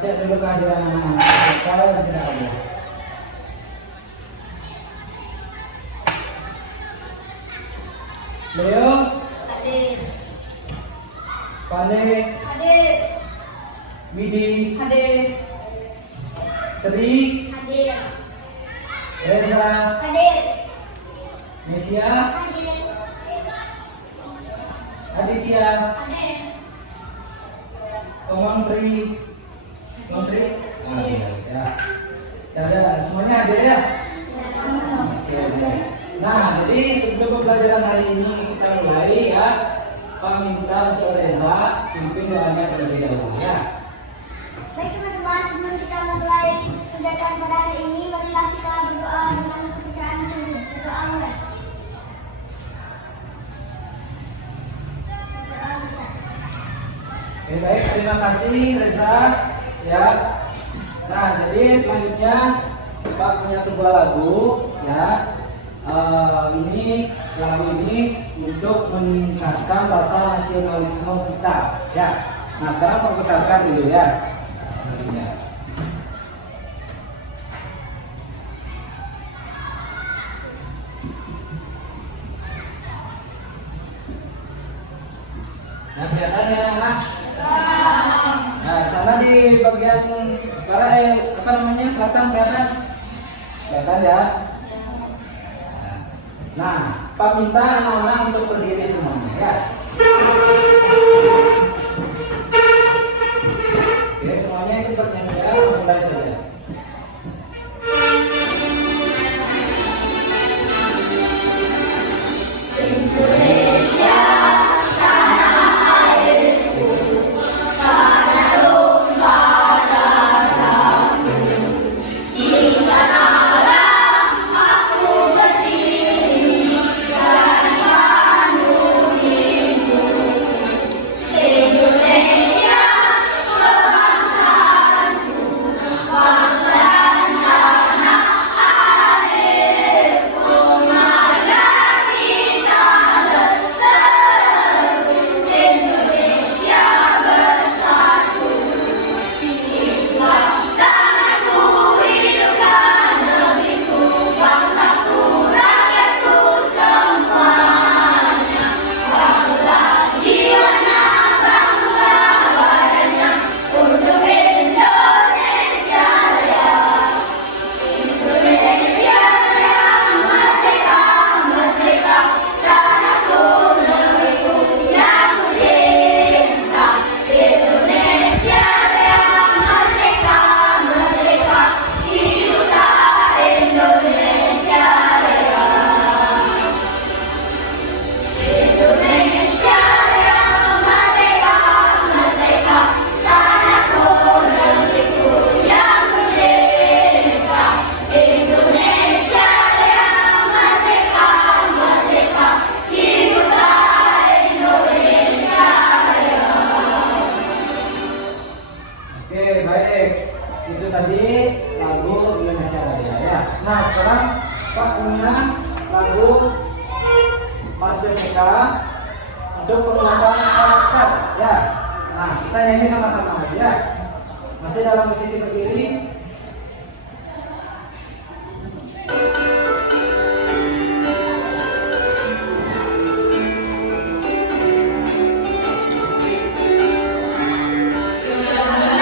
cek dulu kehadiran anak-anak kalau yang tidak ada. Leo Hadir. Pandey Hadir. Widi Hadir. Sri Hadir. Reza Hadir. Mesia Hadir. Aditya Hadir. Menteri ya. Ya, semuanya hadir ya. Oke, baik. Nah, jadi sebelum pembelajaran hari ini kita mulai ya, Pak minta untuk Reza pimpin doanya terlebih dahulu ya. Baik teman-teman, sebelum kita mulai kegiatan pada hari ini, marilah kita berdoa dengan kepercayaan masing-masing. Berdoa mulai. Berdoa selesai. Oke, baik, terima kasih Reza ya. Nah, jadi selanjutnya Pak punya sebuah lagu ya. Ini lagu ini untuk meningkatkan rasa nasionalisme kita ya. Nah, sekarang Pak putarkan dulu ya. Lagunya. Nah, kelihatan ya anak. Nah, sana di bagian apa namanya selatan kelihatan, kelihatan ya. Nah, Pak minta anak-anak untuk berdiri semuanya ya. Oke, semuanya itu bernyanyi ya, mulai saja. Indonesia, tanah airku, tanah tumpah darahku. Di sanalah aku berdiri dan menunggu. Indonesia, kebangsaanku, bangsa tanah airku. Marilah kita berseru, Indonesia bersatu. Hiduplah tanahku, hiduplah negeriku, bangsaku, rakyatku semuanya. Bangunlah jiwanya, bangunlah badannya untuk Indonesia Raya. Indonesia Raya, merdeka, merdeka, tanahku, negeriku yang ku cinta. Indonesia Raya, merdeka, merdeka, hiduplah Indonesia Raya. Indonesia Raya, merdeka, merdeka, tanahku, negeriku yang ku cinta. Indonesia Raya, merdeka, merdeka, hiduplah Indonesia Raya. Oke, baik. Itu tadi lagu Indonesia Raya ya. Nah, sekarang Pak punya lagu Mas BPK untuk penguatan karakter ya. Nah, kita nyanyi sama-sama ya. Masih dalam posisi berdiri.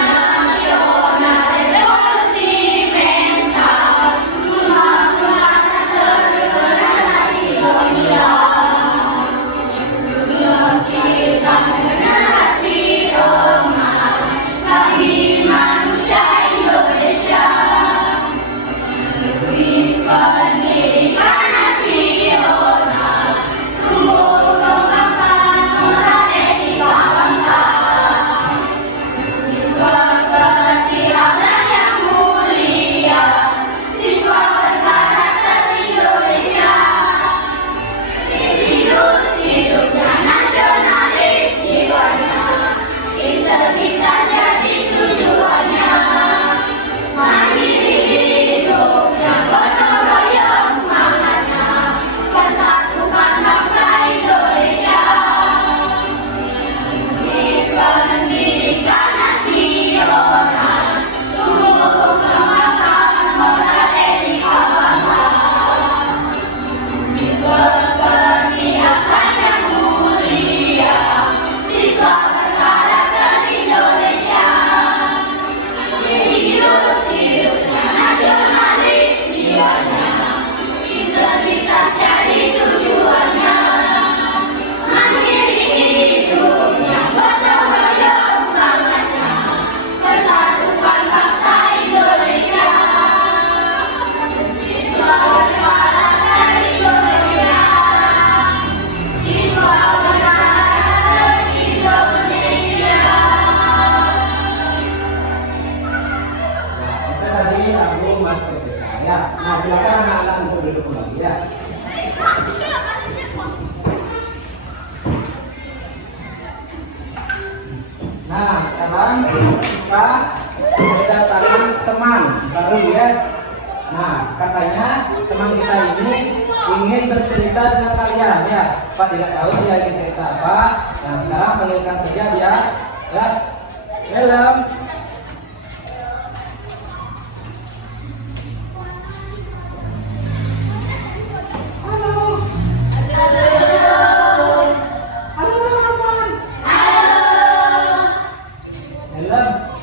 Nasional revolusi mental, rumah-rumah terorganisasi dunia. Kita generasi emas bagi manusia Indonesia. Beri ketemu lagi ya. Nah, sekarang kita kedatangan teman baru ya. Nah, katanya teman kita ini ingin bercerita dengan kalian ya. Pak tidak tahu dia ingin cerita apa. Nah, sekarang panggilkan saja dia ya. Helm.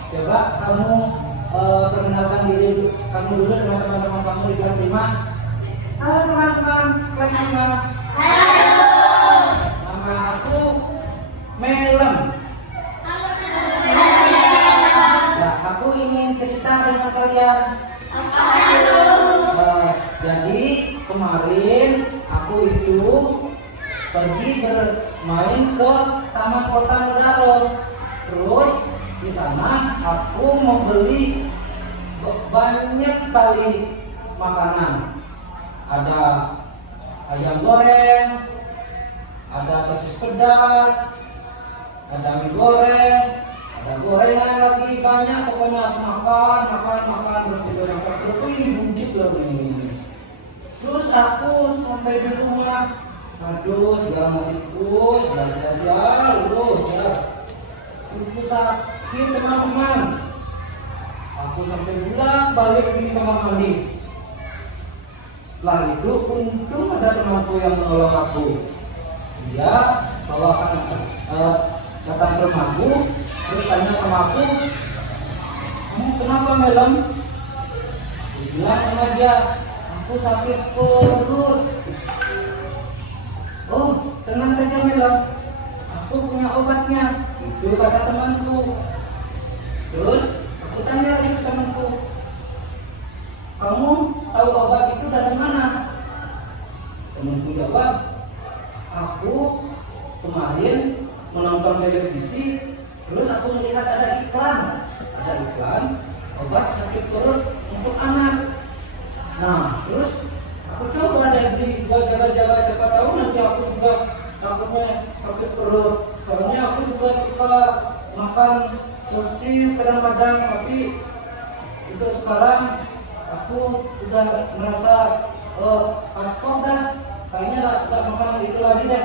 Coba kamu perkenalkan diri kamu dulu dengan teman-teman kamu di kelas 5. Halo teman-teman kelas 5. Halo. Nama aku Melem. Nah, aku ingin cerita dengan kalian. Jadi kemarin aku itu pergi bermain ke Taman Kota Negara. Terus di sana aku membeli banyak sekali makanan. Ada ayam goreng, ada sosis pedas, ada mie goreng, ada gorengan lagi banyak. Pokoknya aku makan terus juga sampai perutku ini buncit loh ini. Terus aku sampai di rumah, aduh segala masihku, segala sial-sial, ya. Aku sakit teman-teman. Aku sampai balik di kamar mandi. Setelah itu untung ada temanku yang menolong aku. Dia bawakan datang ke rumahku, terus tanya sama aku, kamu kenapa Melem? Dia bilang sama dia, aku sakit perut. Oh, tenang saja Melem, aku punya obatnya. Itu kata temanku. Terus aku tanya lagi ke temanku, kamu tahu obat itu dari mana? Temanku jawab, aku kemarin menonton televisi, terus aku melihat ada iklan obat sakit perut untuk anak. Nah, terus aku coba dari jaga-jaga, siapa tahu nanti aku juga takutnya sakit perut. Soalnya aku juga suka makan sosis kadang-kadang, tapi itu sekarang aku udah merasa kapok dah, kayaknya gak makan itu lagi deh.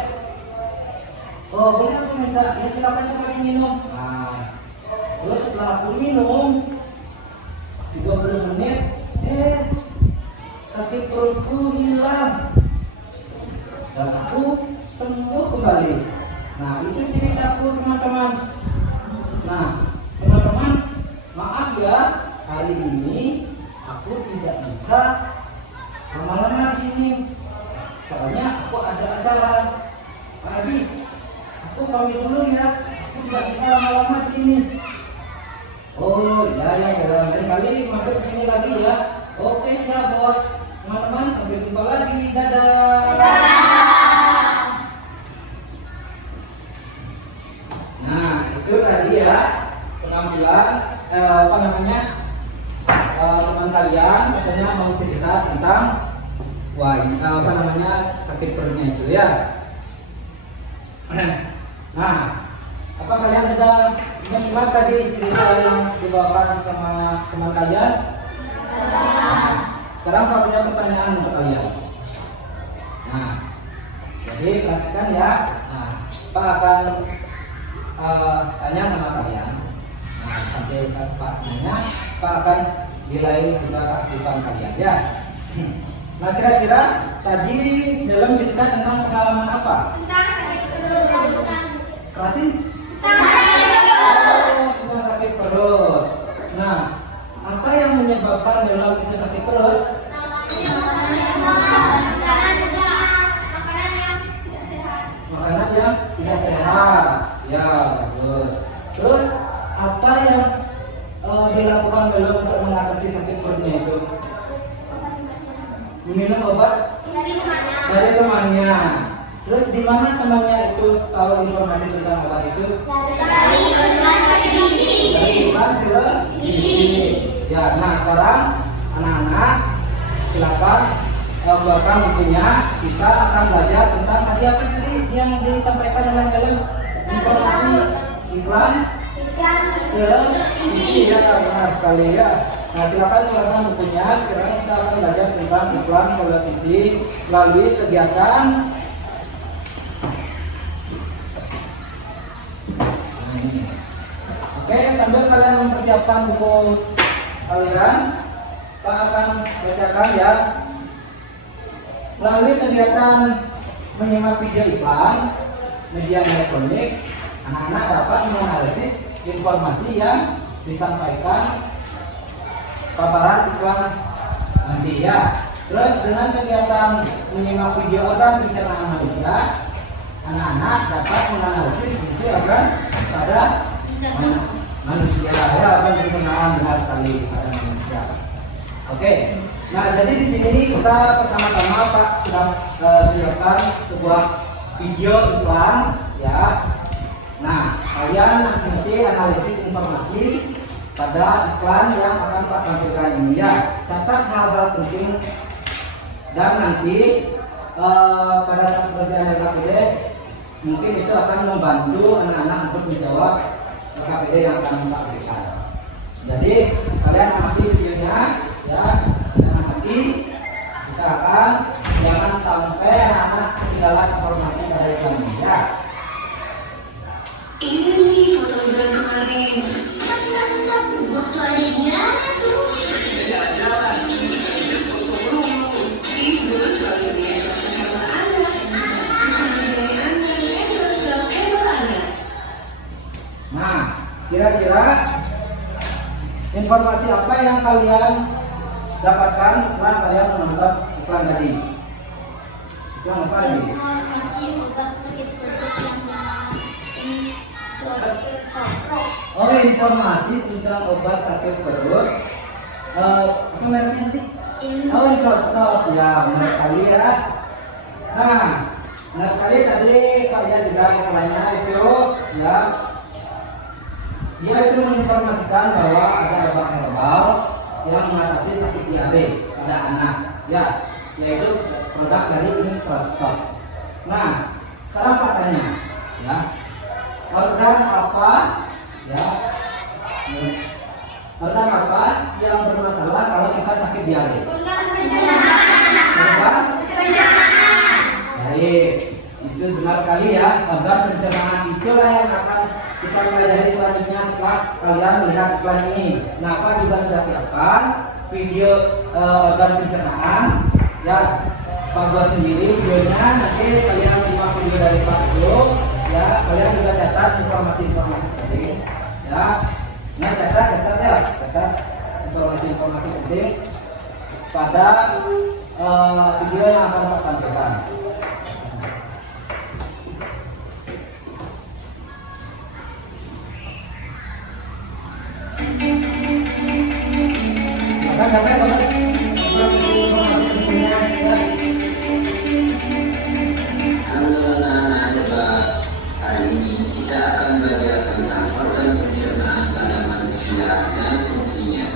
Oh boleh aku minta, ya silakan coba diminum. Nah, terus setelah aku minum 30 menit, sakit perutku hilang dan aku sembuh kembali. Nah itu ceritaku teman-teman. Nah teman-teman, maaf ya, hari ini aku tidak bisa lama-lama di sini. Soalnya aku ada acara. Adi, aku pamit dulu ya. Aku tidak bisa lama-lama di sini. Oh ya, lain kali mampir ke sini lagi ya. Oke siap bos. Teman-teman sampai jumpa lagi. Dadah. Nah itu tadi ya penampilan teman kalian katanya mau cerita tentang sakit perutnya itu ya. Nah, apa kalian sudah menyimak tadi cerita yang dibawakan sama teman kalian? Sekarang Pak punya pertanyaan untuk kalian. Nah, jadi perhatikan ya. Nah, Pak akan tanya sama kalian. Nah, sampai Pak nanya, Pak akan nilai juga keaktifan kalian ya. Nah, kira-kira tadi dalam cerita tentang pengalaman apa? Tentang sakit perut. Kasih? Tentang sakit perut. Nah, apa yang menyebabkan dalam itu sakit perut? Makanan yang tidak sehat. Ya, bagus. Terus apa yang dilakukan dalam untuk mengatasi sakit perutnya itu? Minum obat dari temannya. Terus di mana temannya itu tahu informasi tentang obat itu? Dari iklan televisi. Ya, nah sekarang anak-anak silakan buatkan bukunya, kita akan belajar tentang tadi apa tadi yang disampaikan dalam informasi iklan televisi ya, benar sekali ya. Nah silakan silakan bukunya. Sekarang kita akan belajar tentang iklan televisi melalui kegiatan. Oke, sambil kalian mempersiapkan buku kalian, Pak akan bacakan ya. Melalui kegiatan menyimak video iklan media elektronik, anak-anak dapat menganalisis informasi yang disampaikan paparan iklan nanti ya. Terus dengan kegiatan menyimak video organ pencernaan manusia, anak-anak dapat menganalisis fungsi organ pada manusia ya, organ pencernaan, benar sekali pada manusia. Oke, nah jadi di sini kita pertama-tama Pak sudah siapkan sebuah video iklan ya. Nah kalian nanti analisis informasi pada iklan yang akan Pak tampilkan ini ya. Catat hal-hal penting dan nanti pada saat kerjaan KPD mungkin itu akan membantu anak-anak untuk menjawab KPD yang akan Pak berikan. Jadi kalian amati videonya ya, amati, misalkan jangan sampai anak-anak ketinggalan informasi pada iklan ini ya. Ini nih foto liburan kemarin. Stop. Waktu ada dia tuh. Jalan-jalan. Kita foto dulu. Ibu selalu sedia rasa herbal anak. Dari anak, rasa herbal anak. Nah, kira-kira informasi apa yang kalian dapatkan setelah kalian menonton iklan tadi? Iklan apa tadi? Informasi obat sakit perut yang Oh, informasi tentang obat sakit perut. Apa mereknya nanti? Oh, Incrostop ya, benar sekali ya. Nah, benar sekali tadi kalian juga iklannya itu ya. Dia itu menginformasikan bahwa ada obat herbal yang mengatasi sakit diare pada anak, ya, yaitu produk dari Incrostop. Nah, sekarang Pak tanya, ya, organ apa, ya, organ apa yang bermasalah kalau kita sakit diare? Organ baik, itu benar sekali ya. Organ pencernaan itulah yang akan kita pelajari selanjutnya setelah kalian melihat iklan ini. Nah, Pak juga sudah siapkan video organ pencernaan ya. Pak buat sendiri videonya, nanti kalian simak video dari Pak dulu ya. Kalian juga catat informasi-informasi penting ya. Nah, catat ya, catat informasi-informasi penting pada video yang akan Pak tampilkan. Catat informasi pentingnya ya. Halo anak-anak hebat, hari ini kita akan belajar tentang organ pencernaan pada manusia dan fungsinya.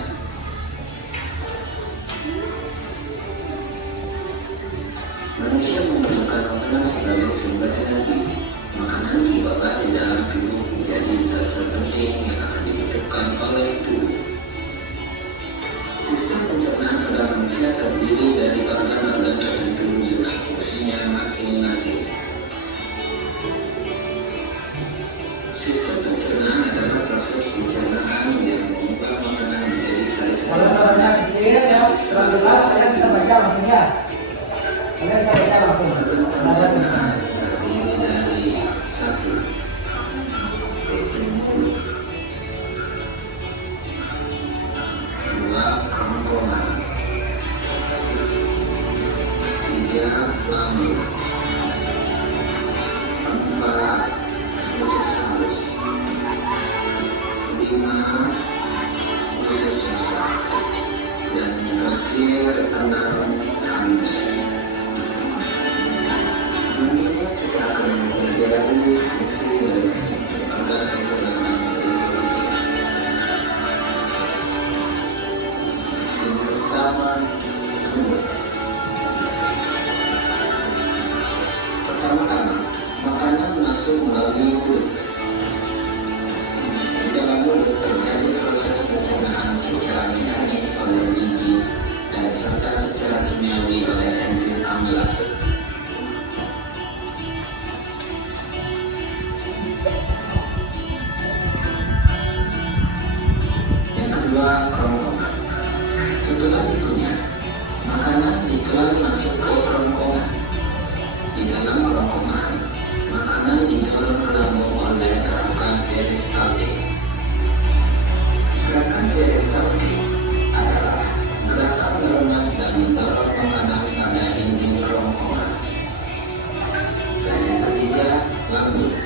Manusia menggunakan makanan sebagai sumber energi. Makanan diolah di dalam tubuh menjadi zat-zat penting yang akan dibutuhkan oleh tubuh. Sistem pencernaan pada manusia terdiri dari organ-organ tertentu dengan fungsinya masing-masing. Sistem pencernaan adalah proses pencernaan yang mengubah makanan menjadi Kalau sel-sel suaranya kecil ya, kurang jelas, kalian bisa baca langsung ya. Kalian bisa baca langsung. Ada tulisannya. terdiri dari 1. Petunjuk 2. Kerongkongan 3. Lambung 4. Usus halus 5. usus besar dan terakhir 6. anus. Nantinya kita akan mempelajari fungsi dari masing-masing organ pencernaan berikut. Yang pertama, mulut. masuk melalui mulut. Di dalam mulut terjadi proses pencernaan secara mekanis oleh gigi dan serta secara kimiawi oleh enzim amilase. Yang kedua, kerongkongan. Setelah dikunyah, makanan ditelan masuk ke kerongkongan. Di dalam kerongkongan, makanan didorong ke lambung oleh gerakan peristaltik. Gerakan peristaltik adalah gerakan meremas dan mendorong makanan pada dinding kerongkongan. Dan yang ketiga, lambung.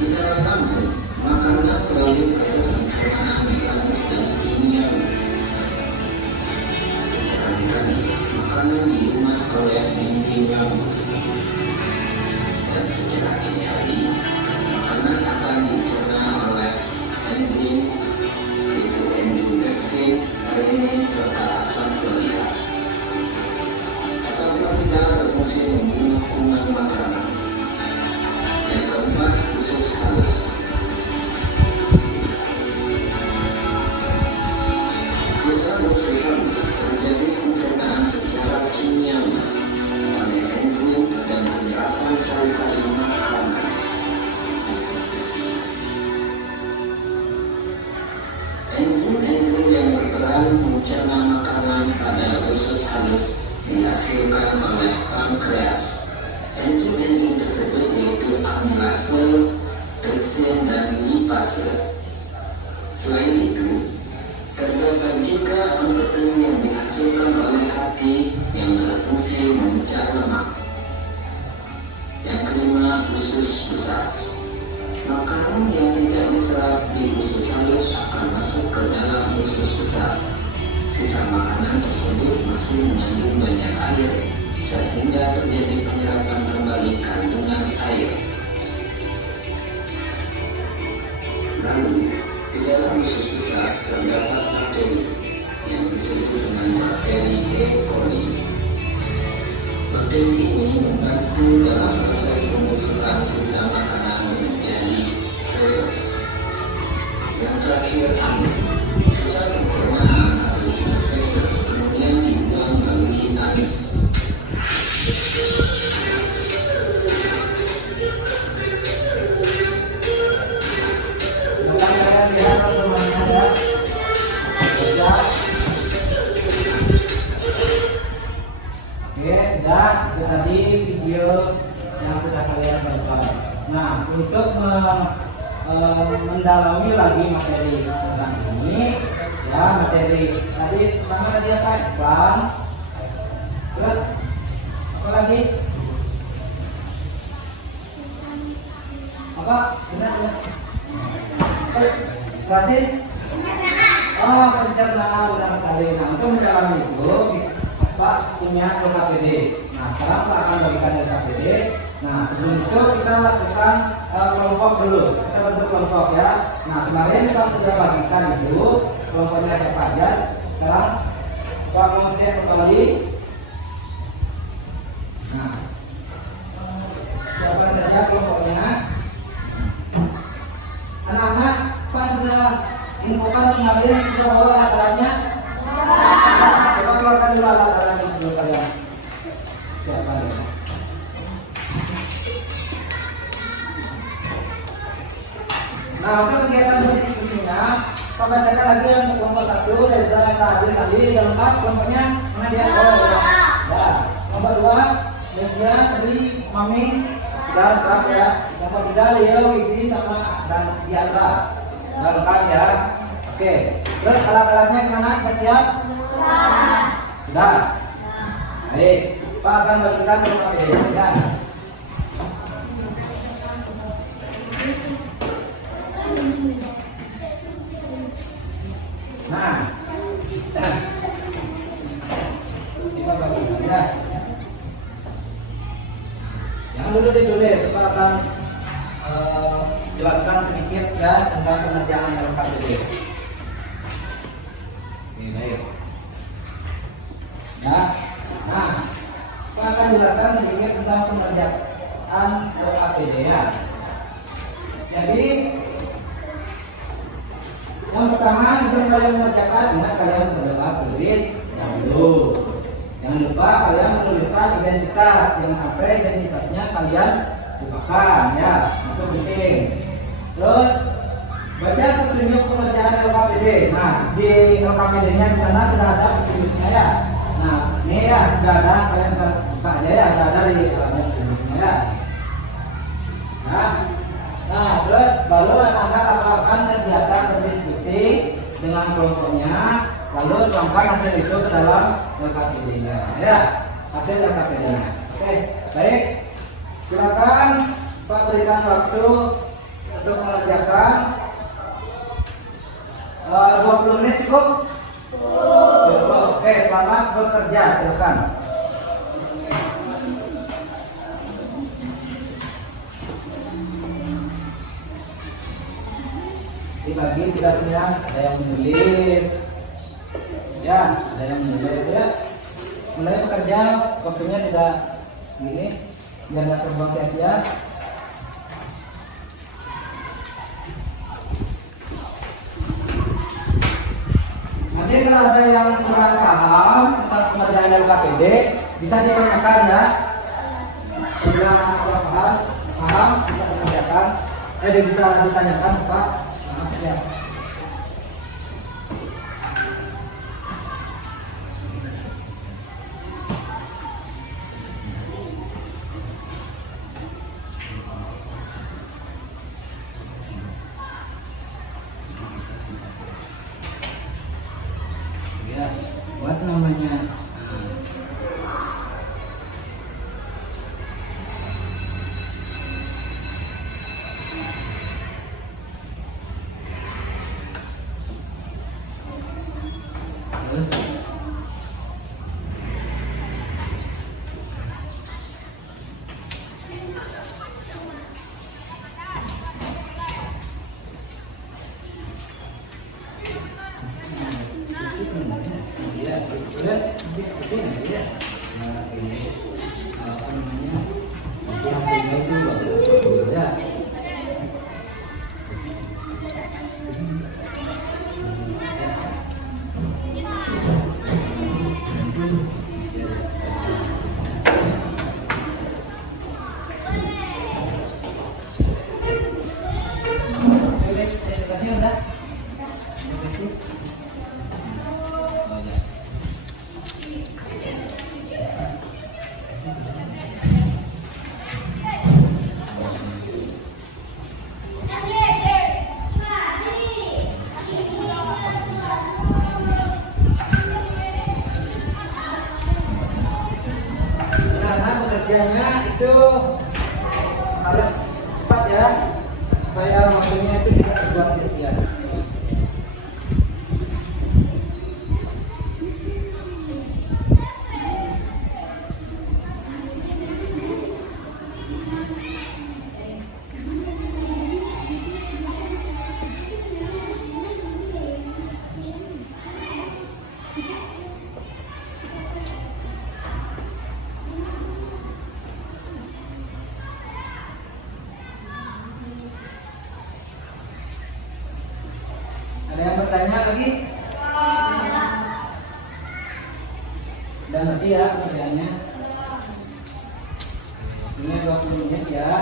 Di dalam lambung, makanan melalui proses pencernaan mekanis dan kimiawi. Secara mekanis, makanan diumat oleh dinding lambung. Dan secara kimiawi, makanan akan dicerna oleh enzim, yaitu enzim pepsin, renin, serta asam klorida. Asam klorida berfungsi membunuh kuman makanan. Yang keempat, usus halus. Di dalam usus halus terjadi pencernaan secara kimiawi oleh enzim dan penyerapan sari-sari makanan. Enzim-enzim yang berperan mencerna makanan pada usus halus dihasilkan oleh pankreas. Enzim-enzim tersebut yaitu amilase, tripsin, dan lipase. Selain itu, terdapat juga empedu yang dihasilkan oleh hati yang berfungsi memecah lemak. Yang kelima, usus besar. Makanan yang tidak diserap di usus halus akan masuk ke dalam usus besar. Sisa makanan tersebut masih mengandung banyak air, sehingga terjadi penyerapan kembali kandungan air. Lalu, di dalam usus besar terdapat bakteri yang disebut dengan bakteri E. coli. Bakteri ini membantu dalam proses pembusukan sisa makanan menjadi feses. Yang terakhir, anus. Sisa pencernaan harus feses kemudian dibuang melalui anus. Oke, sudah. Itu tadi video yang sudah kalian tonton. Nah, untuk mendalami lagi materi tentang ini, ya materi tadi pertama tadi apa? Bang. Terus apa lagi? Apa? Benar. Jelasin. Oh, pencernaan udah sekali. Nah, untuk mendalami itu Pak punya LKPD. Nah, sekarang Pak akan bagikan LKPD. Nah, sebelum itu kita lakukan kelompok dulu. Kita bentuk kelompok ya. Nah, kemarin Pak sudah bagikan itu kelompoknya siapa aja. Sekarang Pak mau cek kembali. Nah, siapa saja kelompoknya? Anak-anak, Pak sudah infokan kemarin sudah bawa alat-alatnya? Coba keluarkan dulu alat-alatnya dulu kalian. Siapa ya? Nah, untuk kegiatan berdiskusinya, Pak bacakan lagi yang untuk kelompok 1, Reza, Kak Sandi, sudah lengkap kelompoknya? Mana dia? Oh, ya. Kelompok 2, Desia, Sri, Maming, dan Kak ya. Kelompok 3, Leo, Wizi, sama dan Diandra. Sudah lengkap ya. Oke. Terus alat-alatnya gimana? Sudah siap? Sudah. Baik. Pak akan bagikan kelompok ini ya. Nah, kita bagikan ya. Yang dulu ditulis, Pak akan jelaskan sedikit ya tentang pengerjaan LKPD. Oke, baik. Ya, nah, Pak akan jelaskan sedikit tentang pengerjaan pelaksanaan LKPD-nya. Jadi yang pertama sebelum kalian mengerjakan, ingat kalian berdoa terlebih dahulu. Jangan lupa kalian menuliskan identitas, jangan sampai identitasnya kalian lupakan ya, itu penting. Terus baca petunjuk pengerjaan LKPD. Nah, di LKPD-nya di sana sudah ada petunjuknya ya. Nah, ini ya sudah ada, kalian buka aja ya, sudah ada di petunjuknya ya. Nah, terus baru Anda lakukan kegiatan berdiskusi dengan kelompoknya, lalu tuangkan hasil itu ke dalam LKPD-nya ya, hasil LKPD-nya. Oke, baik. Silakan Pak berikan waktu untuk mengerjakan 20 menit cukup? Cukup. Oke, selamat bekerja, silakan. Dibagi tugasnya, ada yang menulis ya, ada yang menulis ya. Mulai bekerja, waktunya tidak gini, biar nggak terbuang sia-sia. Nanti kalau ada yang kurang paham tentang pengerjaan LKPD, bisa ditanyakan ya. Bila kurang paham bisa ditanyakan. Bisa ditanyakan Pak. Maaf ya. Ya, buat namanya. Terus ya, kemudian diskusi nanti ya. Nah, ini apa namanya? Nanti hasilnya itu bagus ya. Kerjanya itu harus cepat ya, supaya waktunya itu tidak terbuang sia-sia. Ada yang bertanya lagi? Dan nanti ya pertanyaannya. Ini 20 menit ya.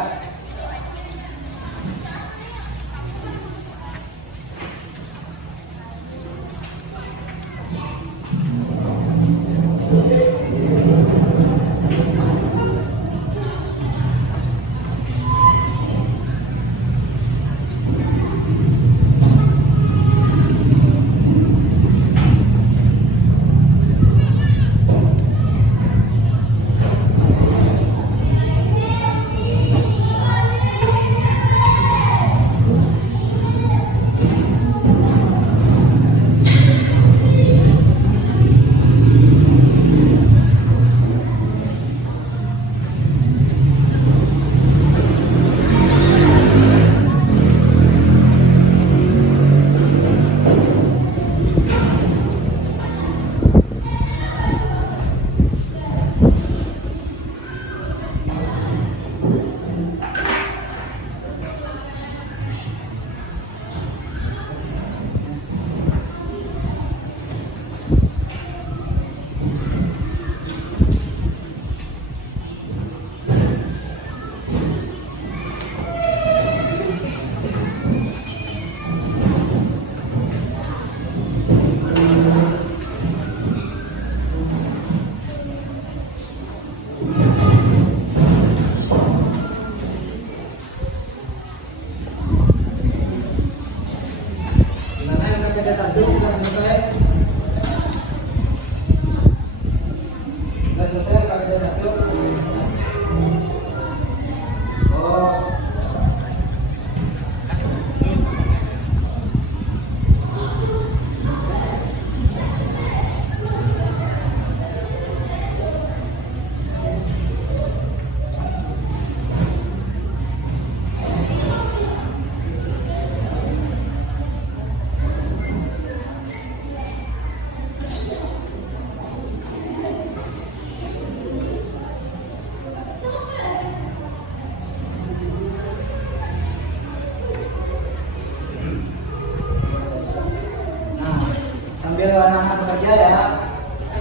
saja ya.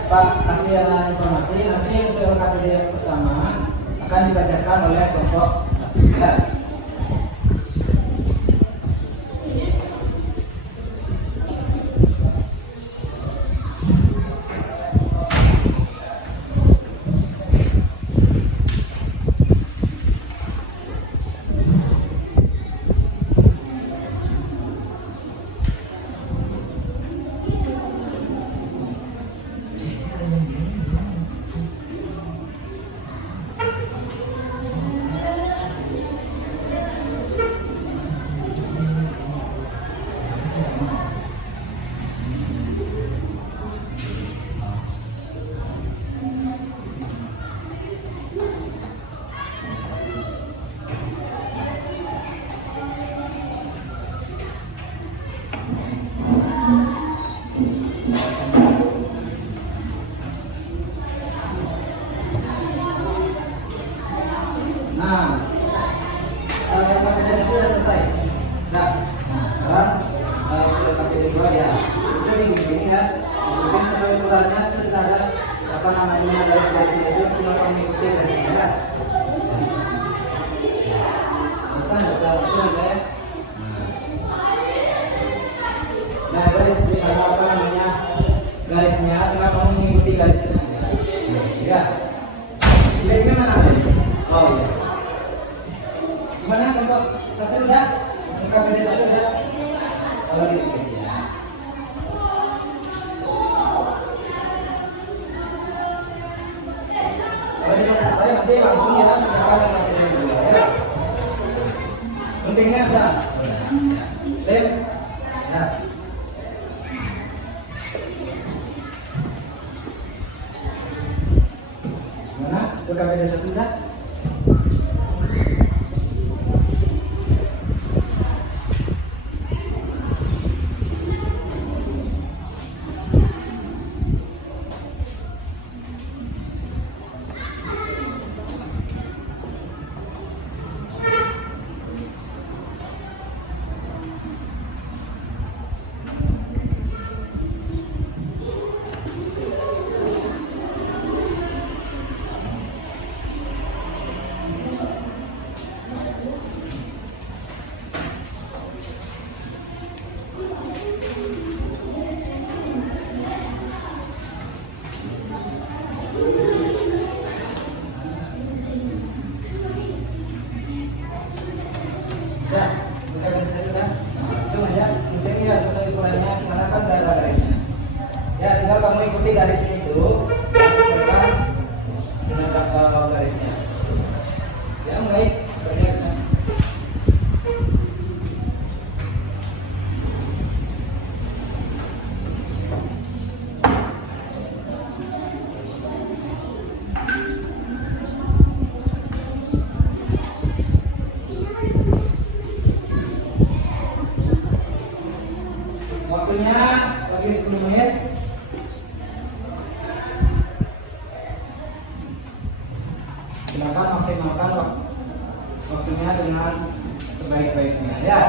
Pak kasih informasi, nanti untuk LKPD yang pertama akan dibacakan oleh kelompok ya. Nah, LKPD 1 sudah selesai. Nah, sekarang LKPD 2 ya. Itu di sini ya. Mungkin sesuai ukurannya itu sudah ada apa namanya garis-garis itu tinggal mengikuti garisnya ya. Bisa ya. Nah, itu di sana apa namanya garisnya, tinggal kamu mengikuti garisnya. Ya. Kira-kira mana tadi? Oh iya. Gimana untuk satu udah? LKPD 1 udah? Oh gitu ya. Kalau sudah selesai nanti langsung ya misalkan LKPD 2 ya. Pentingnya ada. Tim. Ya. Gimana? LKPD 1 udah? Ya, bukan dari saya sudah. Langsung aja, mungkin ya sesuai ukurannya, karena kan udah ada garisnya. Ya, tinggal kamu ikuti garis itu, sesuaikan dengan garisnya. Ya, mulai. Bergerak. Waktunya lagi 10 menit. Silakan maksimalkan waktunya dengan sebaik-baiknya ya.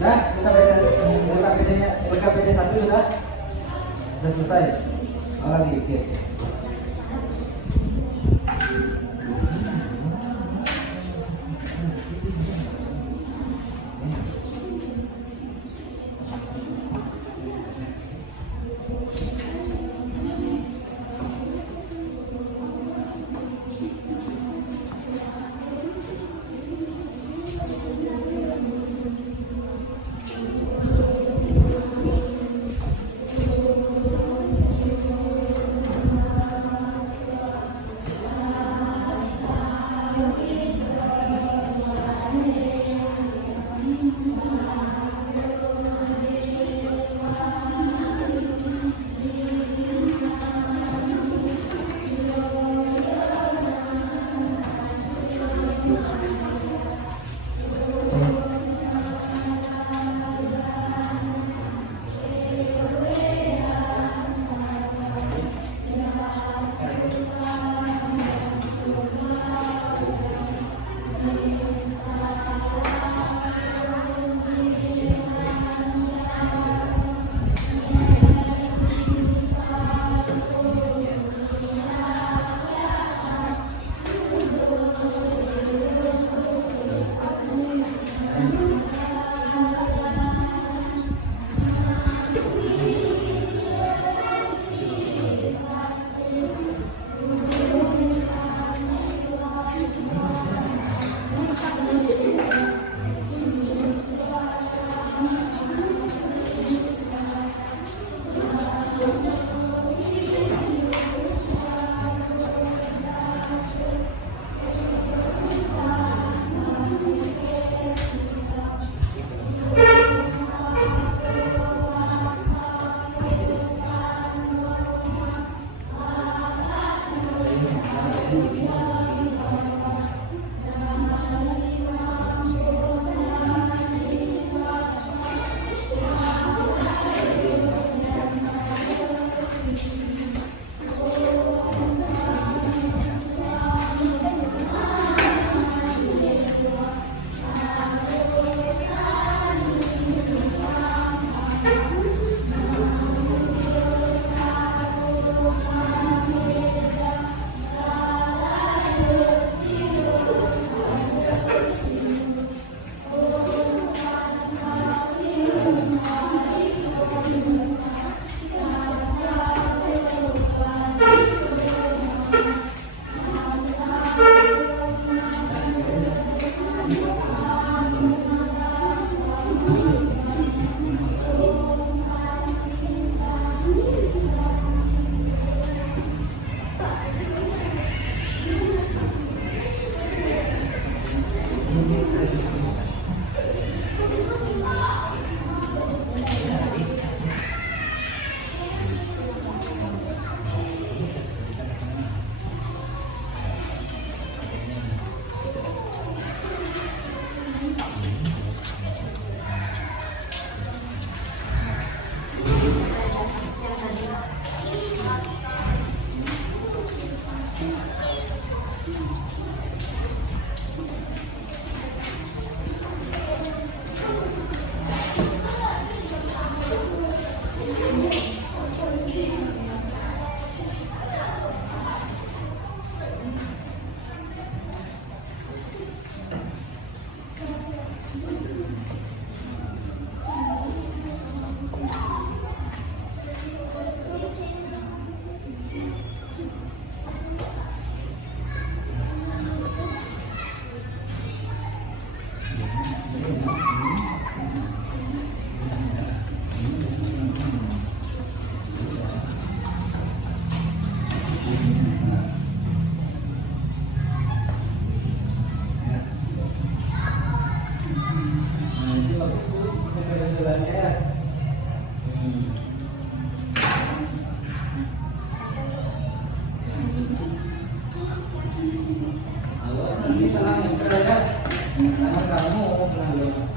Udah, LKPD 1 sudah selesai. Lagi dikit. Awas nanti salah nempel ya. Karena kamu pernah.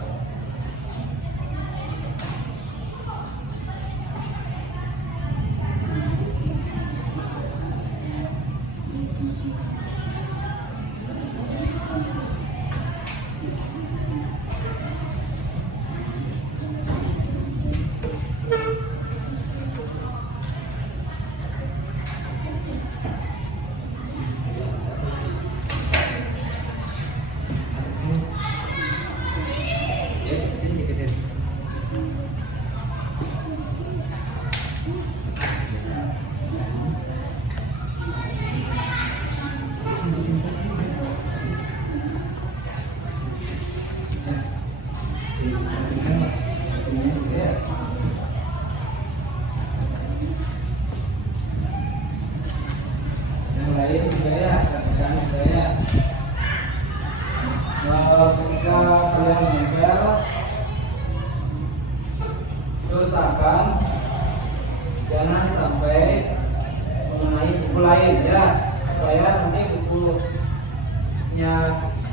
Yang lain juga ya, rekan juga ya. Ketika kalian nempel, usahakan jangan sampai mengenai buku lain ya, supaya nanti bukunya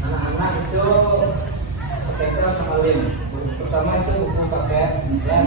anak-anak itu ketekel sama lem. Pertama itu buku paket ya.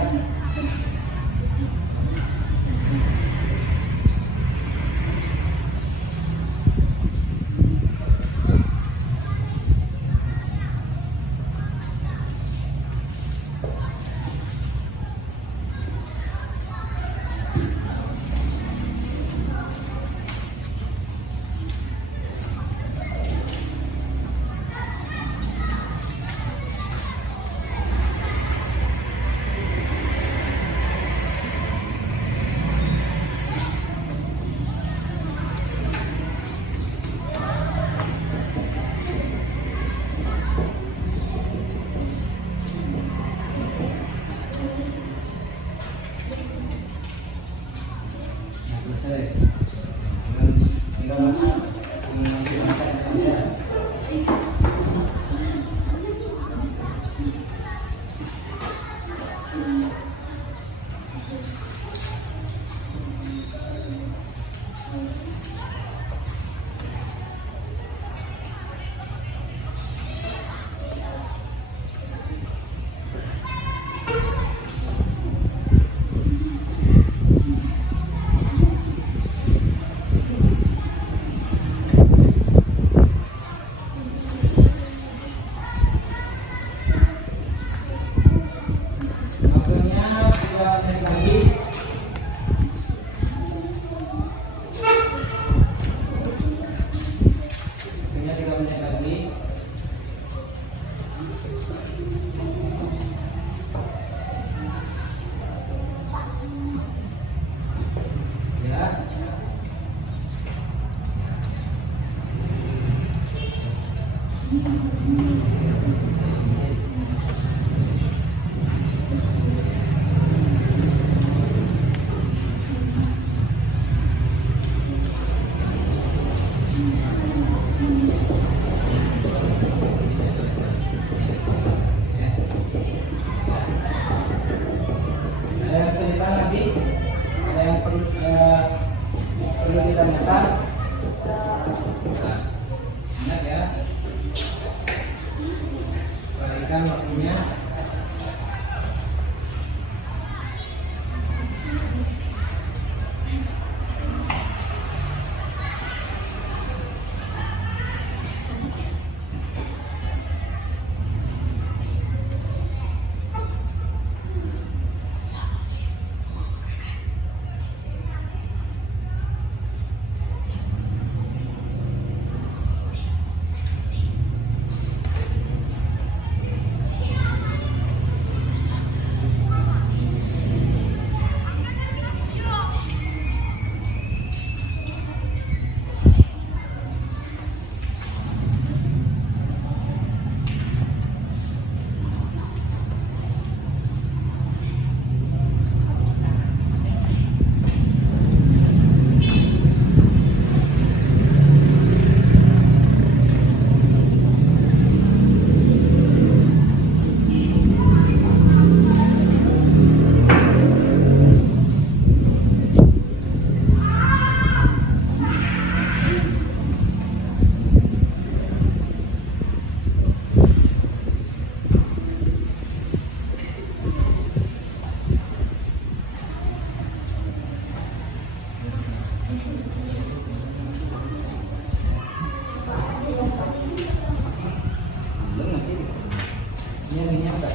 Ini apa?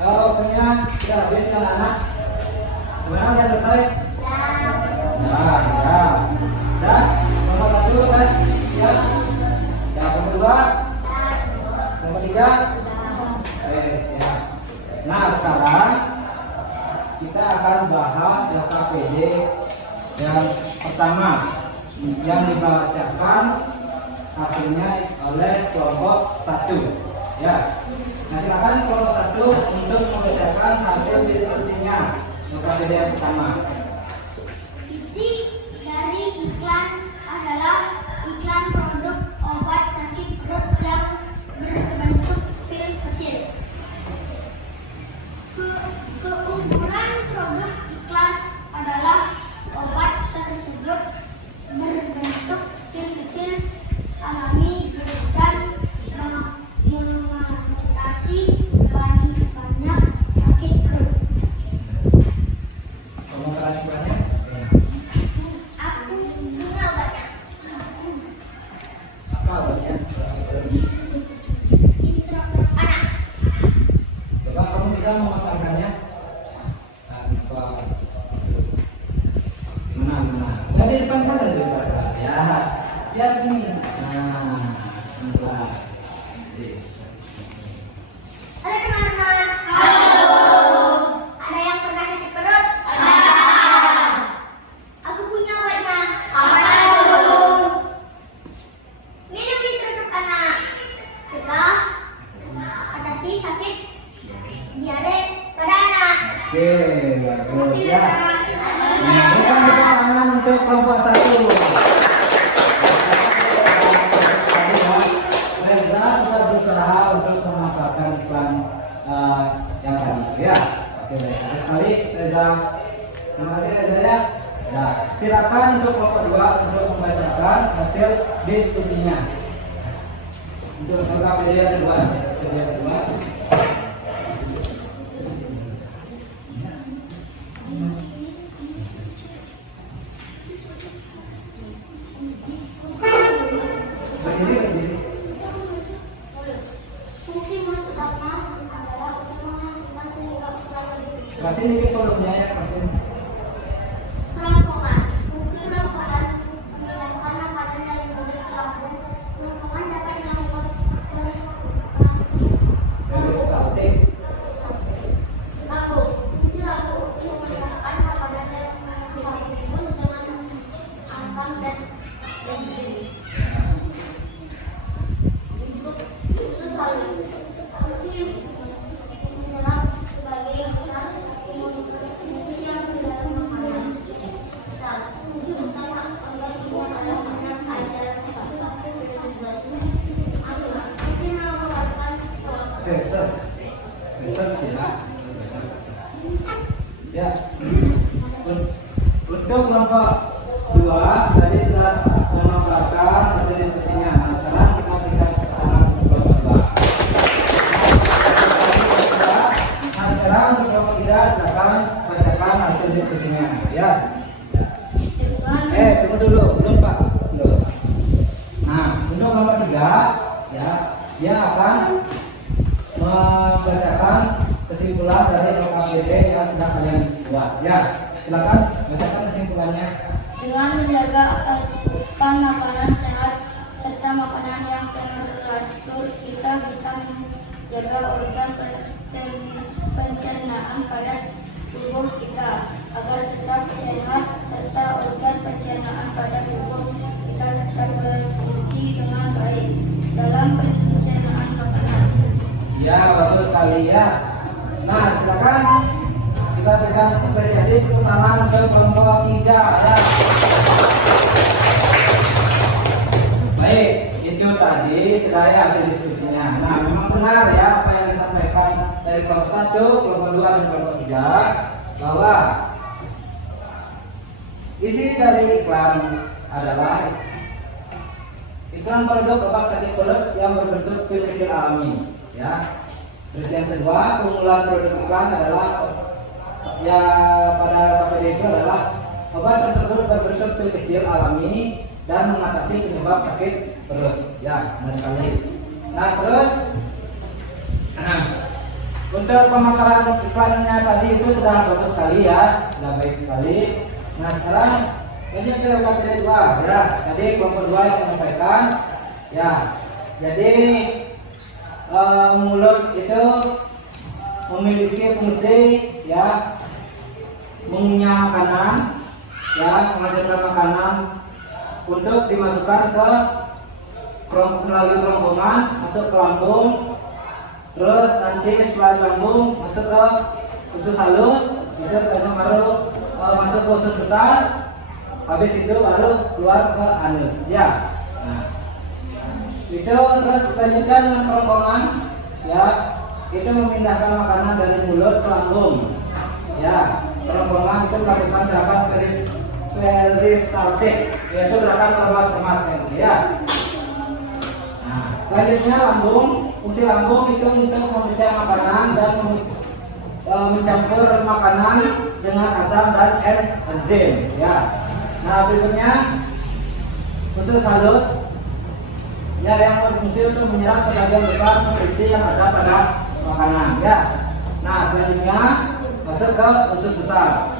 Kalau punya sudah habis kan anak? Gimana udah selesai? Nah, ya. Dah, nomor 1 kan? Ya. Ya, nomor 2. Nomor 3. Ya. Nah, sekarang kita akan bahas KPD yang pertama yang dibacakan hasilnya oleh kelompok 1. Ya. Nah, silakan kelompok 1 untuk membacakan hasil diskusinya untuk KPD yang pertama. Isi dari iklan adalah iklan produk obat sakit perut yang berbentuk pil kecil. Keunggulan produk iklan adalah obat tersebut berbentuk pil kecil, alami, dan mengatasi banyak sakit perut. Kamu keras banyak? Aku punya obatnya. Apa obatnya? Anak. Coba kamu bisa memaparkannya? Tanpa gimana? Nggak di depan kan ada di depan. Ya, lihat ini. Nah, pelan. Halo teman-teman. Halo. Ada yang pernah sakit perut? Ada. Aku punya obatnya. Apa itu? Minum itu untuk anak. Setelah atasi sakit diare pada anak. Oke, bagus ya. Berikan tepuk tangan untuk kelompok 1. Reza sudah berusaha untuk memaparkan iklan yang tadi ya. Oke, baik sekali Reza. Terima kasih Reza ya. Nah, silakan untuk kelompok 2 untuk membacakan hasil diskusinya. Untuk KPD yang kedua. Berdiri. Fungsi mulut utama adalah untuk menghentikan sehingga utama Kasih ini kolomnya ya, kasih. Kelompokan. Fungsi kelompokan menghilangkan makanan dari mulut pelaku. Kelompokan dapat dilakukan Peristaltik. lagu. Fungsi lagu untuk menghilangkan makanan dari mulut dengan asam dan benzin. Untuk usus halus. Fungsi menyerap sebagai besar fungsi yang di dalam makanan. Misal, fungsi utama adalah turun Pak. Loh. Nah, untuk nomor 3 ya, dia akan membacakan kesimpulan dari LKPD yang sudah kalian buat. Ya, silakan bacakan kesimpulannya. Dengan menjaga asupan makanan sehat serta makanan yang teratur, kita bisa menjaga organ pencernaan pada tubuh kita agar tetap sehat serta organ pencernaan pada tubuh kita tetap berfungsi dengan baik dalam pencernaan makanan. Ya, bagus sekali ya. Nah, silakan kita berikan apresiasi kemenangan ke kelompok 3 ya. Baik, itu tadi sudah ya hasil diskusinya. Nah, memang benar ya apa yang disampaikan dari kelompok 1, kelompok 2 dan kelompok 3 bahwa isi dari iklan adalah iklan produk obat sakit perut yang berbentuk pil kecil alami ya. Terus yang kedua, pengumpulan produk iklan adalah ya pada KPD itu adalah obat tersebut berbentuk pil kecil alami dan mengatasi penyebab sakit perut ya, benar sekali. Nah, terus untuk pemaparan iklannya tadi itu sudah bagus sekali ya, sudah baik sekali. Nah, sekarang lanjut ke KPD 2 ya. Tadi kelompok 2 yang menyampaikan ya. Jadi mulut itu memiliki fungsi ya mengunyah makanan ya, menghasilkan makanan untuk dimasukkan ke melalui kerongkongan masuk ke lambung, terus nanti setelah lambung masuk ke usus halus, itu baru masuk ke usus besar, habis itu baru keluar ke anus ya. Nah, itu terus lanjutkan dengan kerongkongan ya, itu memindahkan makanan dari mulut ke lambung ya. Kerongkongan itu melakukan gerakan peristaltik, yaitu gerakan melemas-lemas ya. Nah, selanjutnya lambung, fungsi lambung itu untuk memecah makanan dan mencampur makanan dengan asam dan enzim ya. Nah, berikutnya usus halus ya, yang berfungsi untuk menyerap sebagian besar nutrisi yang ada pada makanan ya. Nah, selanjutnya masuk ke usus besar.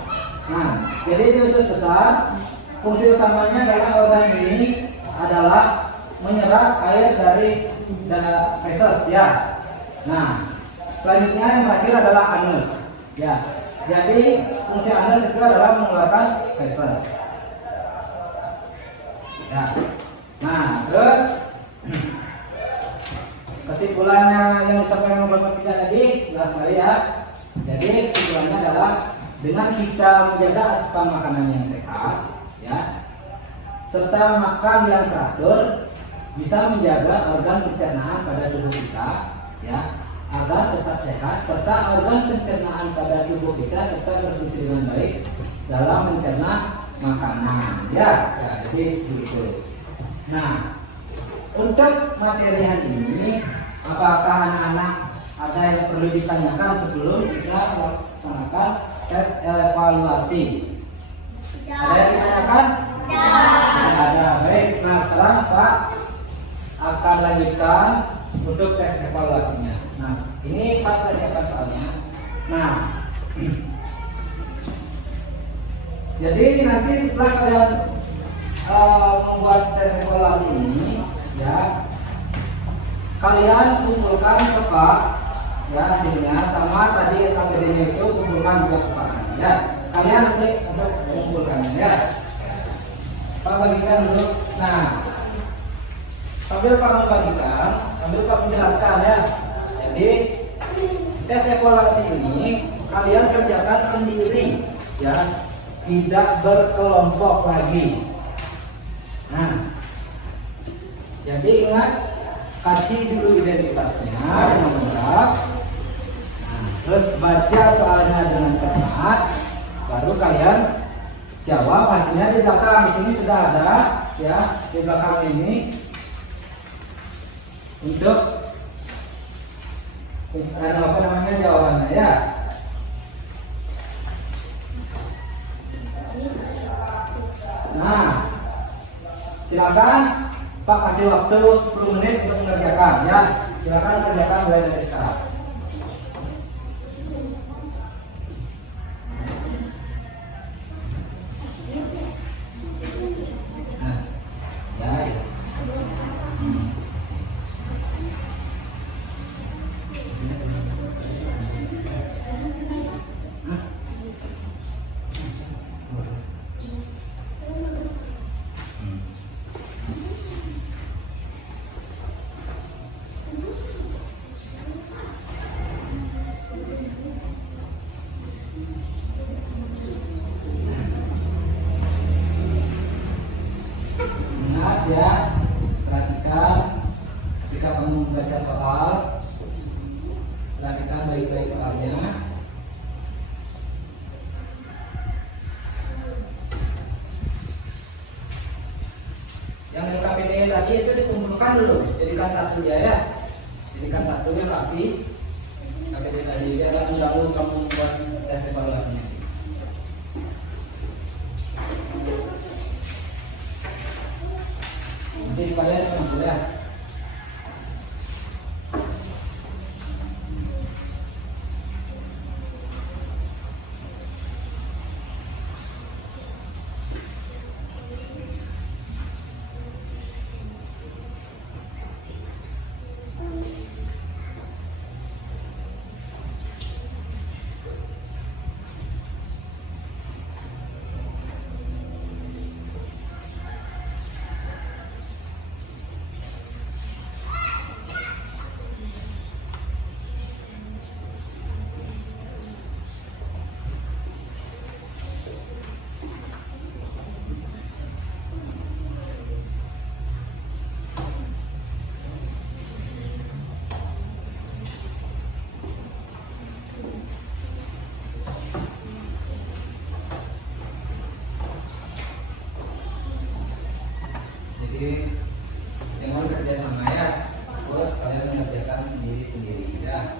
Nah, jadi di usus besar fungsi utamanya adalah organ ini adalah menyerap air dari feses ya. Nah, selanjutnya yang terakhir adalah anus ya. Jadi fungsi anus itu adalah mengeluarkan feses ya. Nah, terus kesimpulannya yang disampaikan oleh Bapak tadi jelas sekali ya. Jadi kesimpulannya adalah dengan kita menjaga asupan makanan yang sehat ya, serta makan yang teratur, bisa menjaga organ pencernaan pada tubuh kita ya, agar tetap sehat, serta organ pencernaan pada tubuh kita tetap berfungsi dengan baik dalam mencerna makanan ya. Ya, jadi begitu. Nah, untuk materi hari ini, apakah anak-anak ada yang perlu ditanyakan sebelum kita melaksanakan tes evaluasi? Ada yang ditanyakan? Tidak ada. Baik, nah sekarang Pak akan lanjutkan untuk tes evaluasinya. Nah, ini Pak sudah siapkan soalnya. Nah, jadi nanti setelah kalian membuat tes evaluasi ini ya, kalian kumpulkan ke Pak ya hasilnya, sama tadi KPD-nya itu kumpulkan juga ke Pak ya. Sekalian nanti untuk mengumpulkannya ya. Pak bagikan dulu. Nah, sambil Pak membagikan, sambil Pak menjelaskan ya. Jadi tes evaluasi ini kalian kerjakan sendiri ya, tidak berkelompok lagi. Nah, jadi ingat, kasih dulu identitasnya dengan lengkap. Nah, terus baca soalnya dengan cermat, baru kalian jawab hasilnya di belakang. Di sini sudah ada ya, di belakang ini untuk apa namanya jawabannya ya. Nah, Silakan Pak kasih waktu 10 menit untuk mengerjakan ya. Silakan kerjakan mulai dari sekarang. Nah, ya. Ingat ya, perhatikan ketika kamu membaca soal, perhatikan baik-baik soalnya. Yang LKPD tadi itu dikumpulkan dulu, jadikan satu ya, jadikan satu yang rapi. KPD tadi jangan dahulu kamu buat tes evaluasinya. Nanti supaya teman ya. Jadi jangan kerja sama ya, terus kalian mengerjakan sendiri-sendiri ya.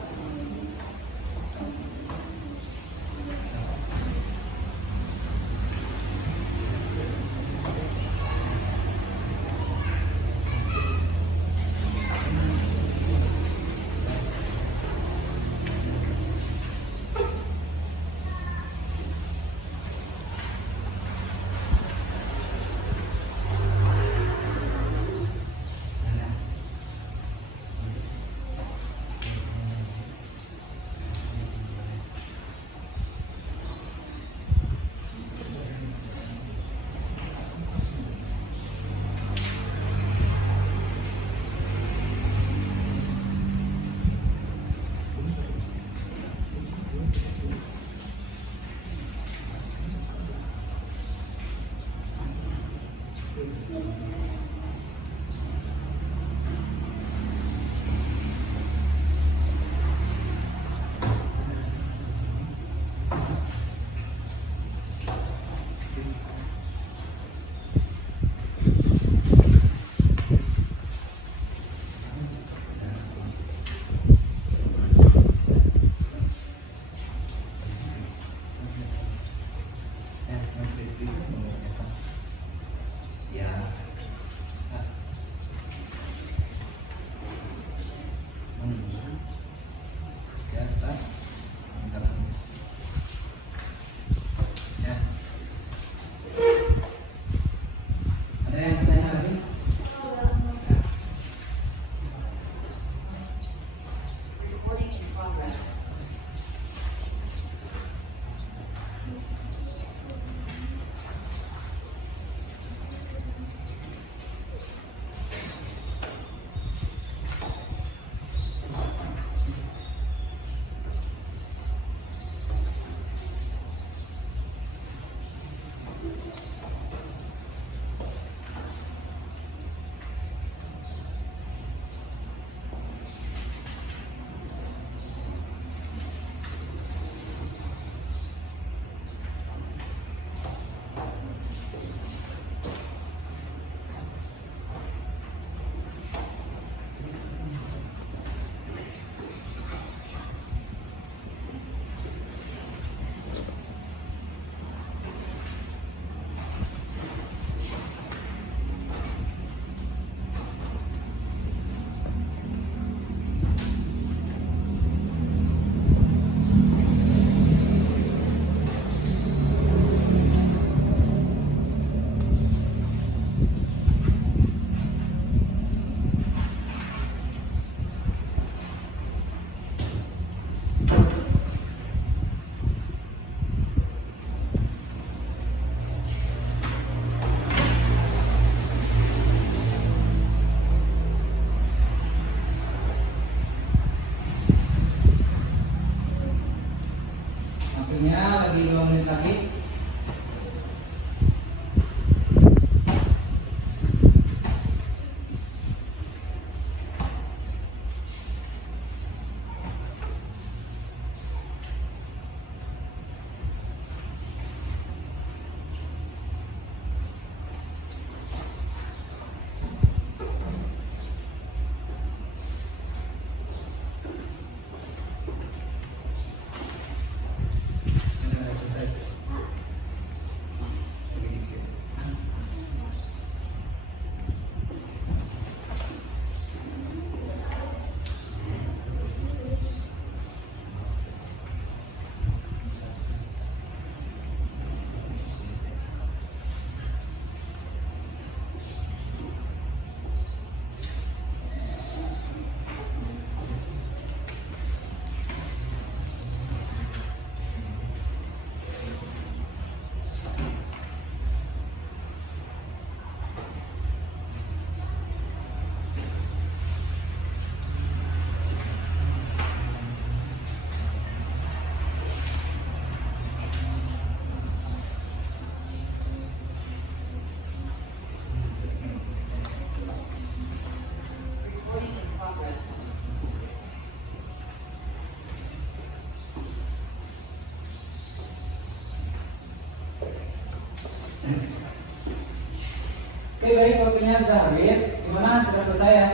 waktunya sudah habis. Gimana? Sudah selesai ya?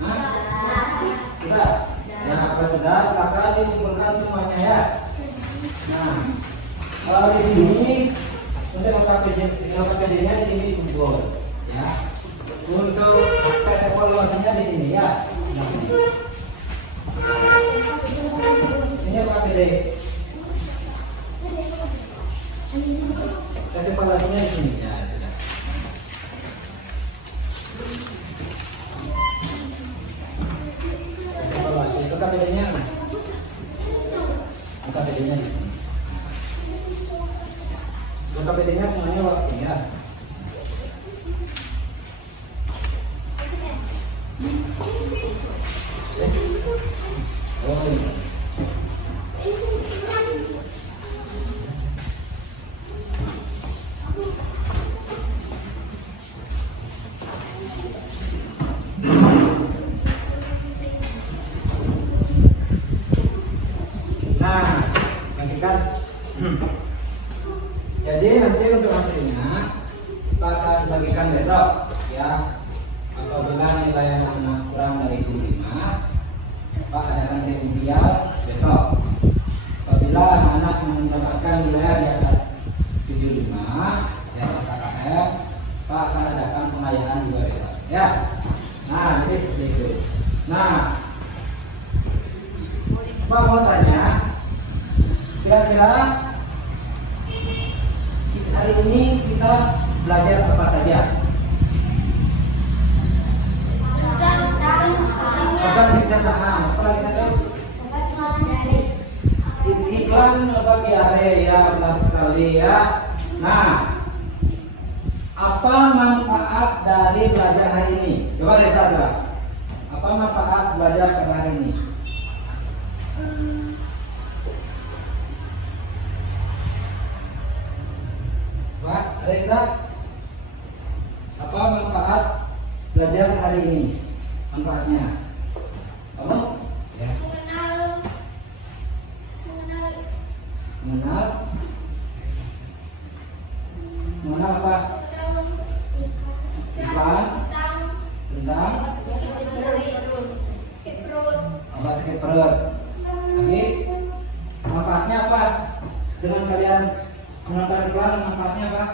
Hah? Sudah? Ya, kalau sudah, silakan dikumpulkan semuanya ya. Nah, kalau di sini untuk OKPD-nya di sini dikumpul, ya. Untuk tes evaluasinya di sini ya. Sini OKPD. Tes evaluasinya di sini ya. Tes evaluasi itu OKPD-nya. OKPD-nya di sini. OKPD-nya semuanya waktu ya. Oh, iya. Nah, bagikan. Jadi nanti untuk hasilnya kita akan bagikan besok ya. Apabila nilai anak kurang dari 25, Pak adakan remedial besok. Apabila anak mendapatkan nilai di atas 75 ya KKM, Pak akan adakan pengayaan juga besok ya. Nah, jadi seperti itu. Nah, Pak mau tanya, kira-kira hari ini kita belajar apa saja? Tentang pencernaan, apa lagi satu? Iklan apa diare ya, benar sekali ya. Nah, apa manfaat dari belajar hari ini? Coba Reza coba. Apa manfaat belajar pada hari ini? Pak Reza, apa manfaat belajar hari ini? Manfaatnya? Kamu? Ya. Mengenal apa? Iklan, tentang apa sakit perut. Lagi? Manfaatnya apa? Dengan kalian menonton iklan, manfaatnya apa?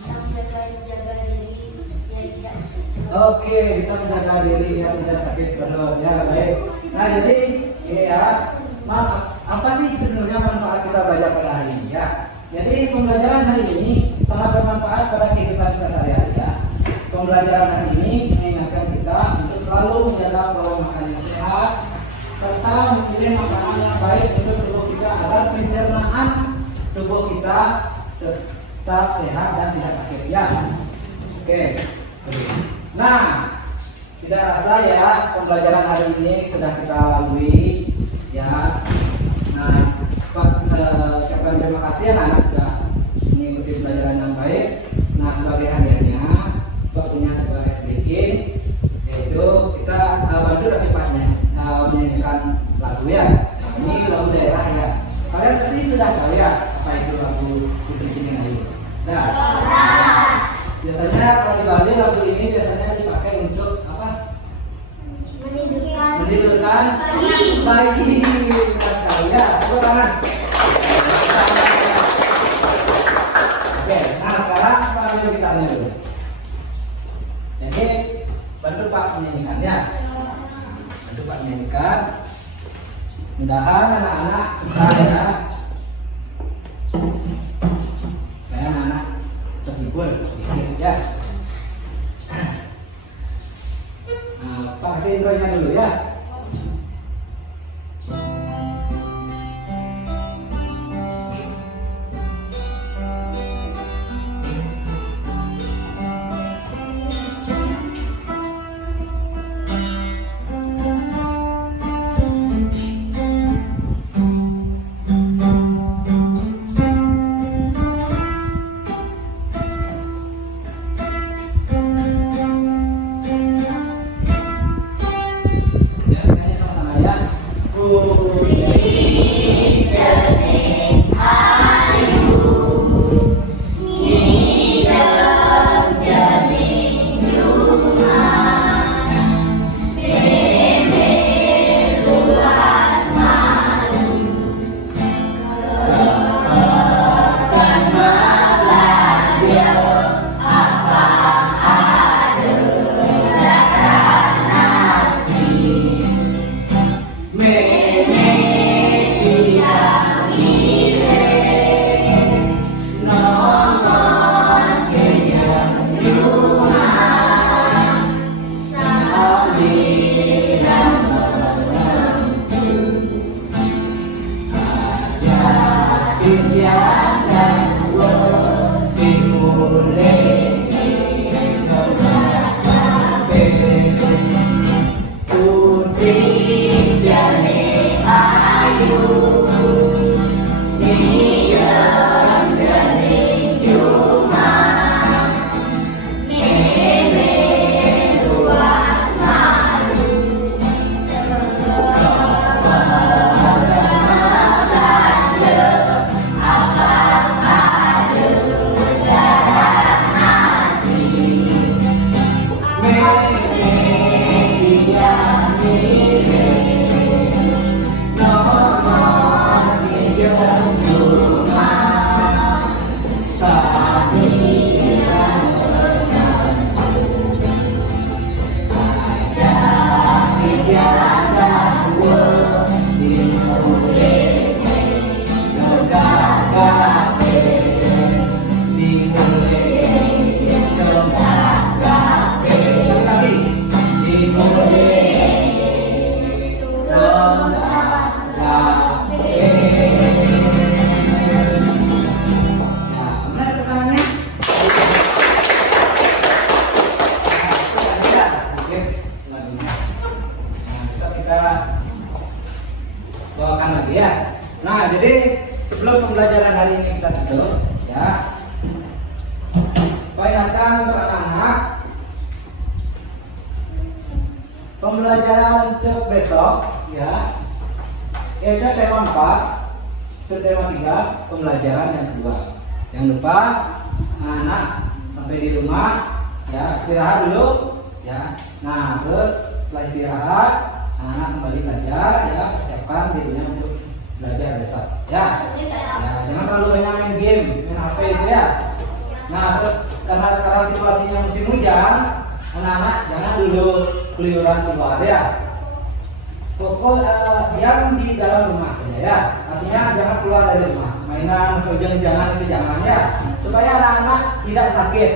Bisa menjaga diri biar tidak sakit. Oke, bisa menjaga diri biar tidak sakit perut. Ya, baik. Nah, jadi ya, apa sih sebenarnya manfaat kita belajar pada hari ini ya? Jadi pembelajaran hari ini sangat bermanfaat pada kehidupan kita sehari-hari ya. Pembelajaran hari ini mengingatkan kita untuk selalu menjaga pola makan yang sehat serta memilih makanan yang baik untuk tubuh kita agar pencernaan tubuh kita tetap sehat dan tidak sakit ya. Oke. Nah, tidak rasa ya pembelajaran hari ini sudah kita lalui ya. Nah, ucapkan terima kasih anak-anak sudah mengikuti pelajaran yang baik. Nah, sebagai hadiahnya waktunya sebagai sedikit, yaitu kita bantu lagi Paknya menyanyikan lagu ya. Nah, ini lagu daerah ya. Kalian pasti sudah tahu ya apa itu lagu Putri Cinemayu. Nah, biasanya kalau di Bali lagu ini biasanya dipakai untuk apa? Menidurkan pagi. Benar sekali ya. Tepuk tangan. Oke, nah sekarang kita ambil gitarnya dulu. Jadi bantu Pak menyanyikannya. Bantu Pak menyanyikan. Mudahan anak-anak suka ya. Supaya anak-anak terhibur sedikit ya. Nah, Pak kasih intronya dulu ya. gitu ya. Peringatan untuk anak-anak, pembelajaran untuk besok ya, yaitu tema 4, itu tema 3, pembelajaran yang kedua. Jangan lupa anak-anak sampai di rumah ya, istirahat dulu ya. Nah terus setelah istirahat anak-anak kembali belajar ya, persiapkan dirinya untuk belajar besok ya. Ya, jangan terlalu banyak main game, main HP itu ya. Nah terus karena sekarang situasinya musim hujan, anak-anak jangan dulu keluyuran keluar ya. Fokus diam di dalam rumah saja ya. Artinya jangan keluar dari rumah, mainan atau jangan ya, supaya anak-anak tidak sakit.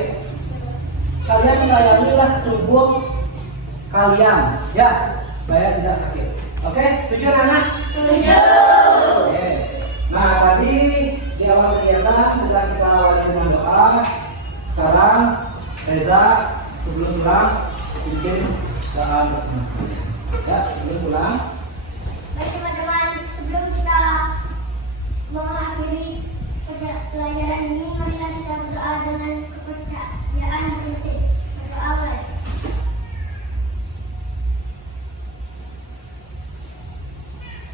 Kalian sayangilah tubuh kalian ya, supaya tidak sakit. Oke, setuju anak? Setuju. Oke. Nah tadi di awal kegiatan sudah kita awali dengan doa. Sekarang Reza sebelum pulang bikin doa ya, sebelum pulang. Baik teman-teman, sebelum kita mengakhiri pelajaran ini, marilah kita berdoa dengan kepercayaan masing-masing. Berdoa mulai.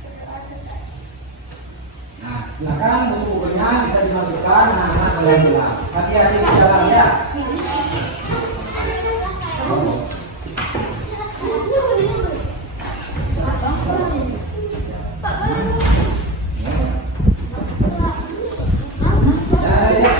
Berdoa selesai. Nah, silakan buku-bukunya bisa dimasukkan, anak-anak boleh pulang. Hati-hati di jalan ya. Oh. Ya, ya.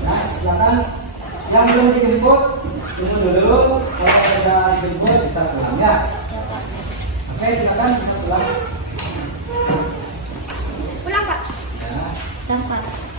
Ya, silakan yang belum dijemput tunggu dulu, kalau sudah dijemput bisa pulang ya. Oke, silakan bisa pulang. Pulang Pak. Ya. Pulang Pak.